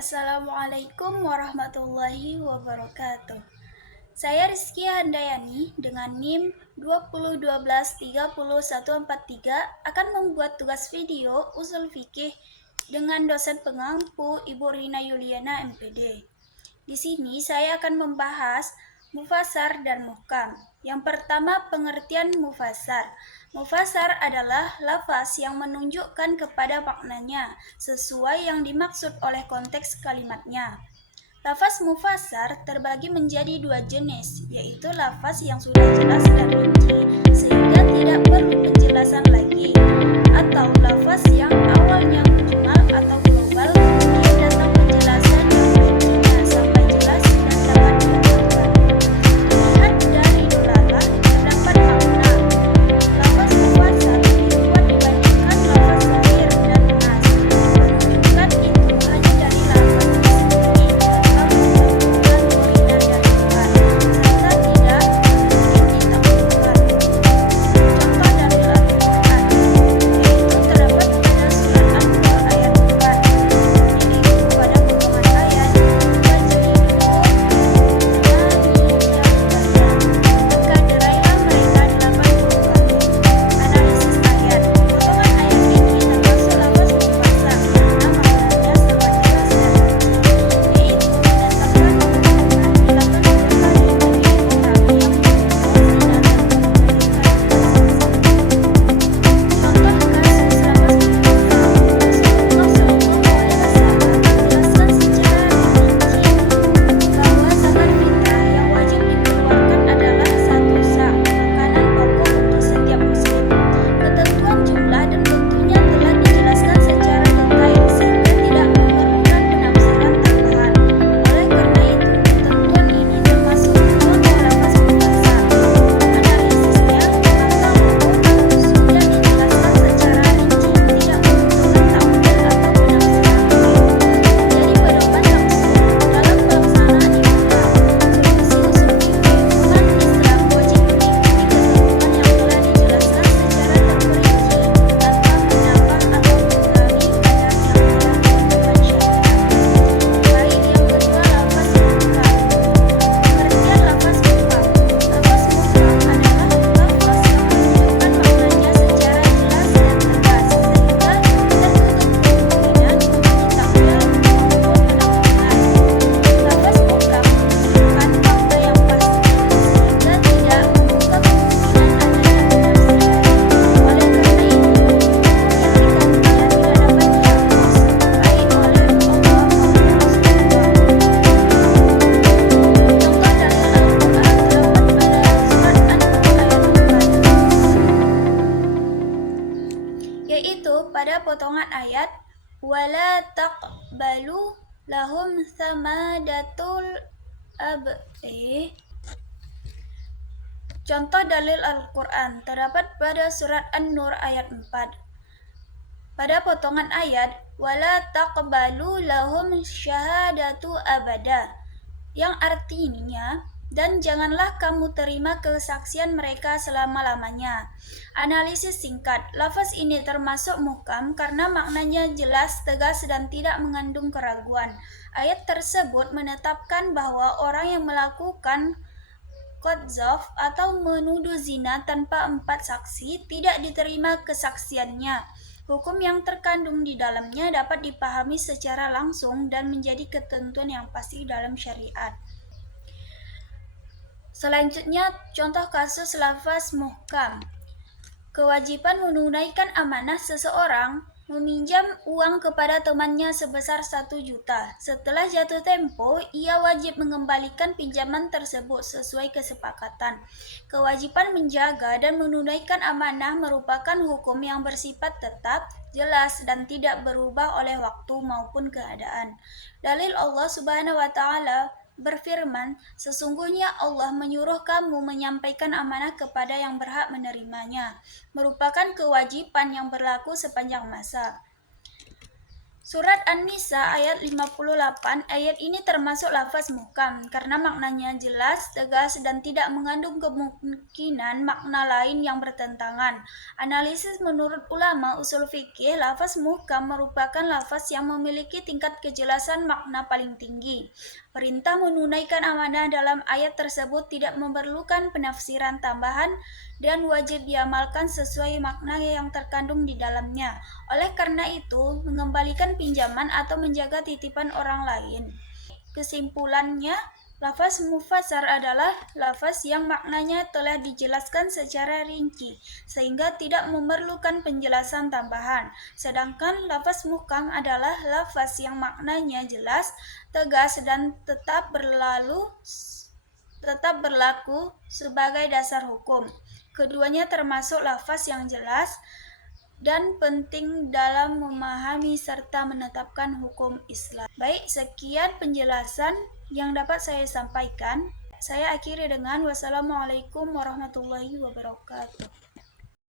Assalamualaikum warahmatullahi wabarakatuh. Saya Rizky Handayani dengan NIM 2012304143 akan membuat tugas video usul fikih dengan dosen pengampu Ibu Rina Yuliana MPD. Di sini saya akan membahas mufasar dan muhkam. Yang pertama, pengertian mufasar. Mufasar adalah lafaz yang menunjukkan kepada maknanya sesuai yang dimaksud oleh konteks kalimatnya. Lafaz mufasar terbagi menjadi dua jenis, yaitu lafaz yang sudah jelas dan rinci sehingga tidak perlu penjelasan lagi, atau lafaz yang awalnya mujmal atau global kemudian datang penjelasan yang rincinya sampai jelas dan dapat dikatakan. Dilihat dari dalalah terdapat makna. Lafaz mufasar lebih kuat dibandingkan lafaz zahir dan nas. Menunjukkan itu hanya dari lafaz sendiri tanpa menggabungkan korina dan ikat, serta tidak mungkin ditafsirkan. Contoh dari Al-Quran, yaitu terdapat pada surat An-Nur ayat 4, yaitu pada potongan ayat "Wajliduhum maka derailah mereka 80 kali. Analisis ayat. Potongan ayat ini termasuk lafaz mufasar karena maknanya serba jelas dan rinci, yaitu mendatangkan hukuman 80 kali bagi orang yang berbohong dan memberikan kesaksian. Contoh kasus lafaz mufasar, Rasulullah Shallallahu Alaihi Wasallam menjelaskan secara rinci bahwa zakat fitrah yang wajib dikeluarkan adalah 1 sa', makanan pokok untuk setiap muslim. Ketentuan jumlah dan bentuknya telah dijelaskan secara detail sehingga tidak memerlukan penafsiran tambahan. Oleh karena itu, ketentuan ini termasuk contoh lafaz mufasar. Analisisnya, maka hukum sudah dijelaskan secara rinci, tidak membutuhkan takwil atau penafsiran lain. Jadi pedoman langsung dalam pelaksanaan ibadah. Solusi usul fikih umat Islam wajib mengikuti ketentuan yang telah dijelaskan secara terperinci tanpa menambah atau mengurangi kadar yang telah ditentukan syariat. Baik, yang kedua lafaz muhkam. Pengertian lafaz muhkam. Lafaz muhkam adalah lafaz yang menunjukkan maknanya secara jelas dan tegas sehingga tertutup kemungkinan untuk ditakwil maupun penafsiran. Lafaz muhkam menunjukkan makna yang pasti sehingga tidak membuka kemungkinan adanya penafsiran. Oleh karena itu, hukum yang dikandungnya tidak dapat dihapus baik oleh Allah maupun Rasulullah. Contoh dalil Al-Quran terdapat pada surat An-Nur ayat 4, yaitu pada potongan ayat "Wala taqbalu lahum thamadatul Contoh dalil Al-Quran terdapat pada surat An-Nur ayat 4, pada potongan ayat "Wala taqbalu lahum syahadatu abada", yang artinya dan janganlah kamu terima kesaksian mereka selama-lamanya. Analisis singkat, lafaz ini termasuk muhkam karena maknanya jelas, tegas, dan tidak mengandung keraguan. Ayat tersebut menetapkan bahwa orang yang melakukan qadzaf atau menuduh zina tanpa 4 saksi tidak diterima kesaksiannya. Hukum yang terkandung di dalamnya dapat dipahami secara langsung dan menjadi ketentuan yang pasti dalam syariat. Selanjutnya, contoh kasus lafaz muhkam. Kewajiban menunaikan amanah. Seseorang meminjam uang kepada temannya sebesar 1 juta. Setelah jatuh tempo, ia wajib mengembalikan pinjaman tersebut sesuai kesepakatan. Kewajiban menjaga dan menunaikan amanah merupakan hukum yang bersifat tetap, jelas, dan tidak berubah oleh waktu maupun keadaan. Dalil Allah Subhanahu wa Ta'ala berfirman, "Sesungguhnya Allah menyuruh kamu menyampaikan amanah kepada yang berhak menerimanya," merupakan kewajiban yang berlaku sepanjang masa. Surat An-Nisa ayat 58, ayat ini termasuk lafaz muhkam karena maknanya jelas, tegas, dan tidak mengandung kemungkinan makna lain yang bertentangan. Analisis menurut ulama usul fikih, lafaz muhkam merupakan lafaz yang memiliki tingkat kejelasan makna paling tinggi. Perintah menunaikan amanah dalam ayat tersebut tidak memerlukan penafsiran tambahan dan wajib diamalkan sesuai makna yang terkandung di dalamnya. Oleh karena itu, mengembalikan pinjaman atau menjaga titipan orang lain. Kesimpulannya, lafaz mufassar adalah lafaz yang maknanya telah dijelaskan secara rinci, sehingga tidak memerlukan penjelasan tambahan. Sedangkan lafaz muhkam adalah lafaz yang maknanya jelas, tegas, dan tetap berlaku sebagai dasar hukum. Keduanya termasuk lafaz yang jelas dan penting dalam memahami serta menetapkan hukum Islam. Baik, sekian penjelasan yang dapat saya sampaikan. Saya akhiri dengan wassalamualaikum warahmatullahi wabarakatuh.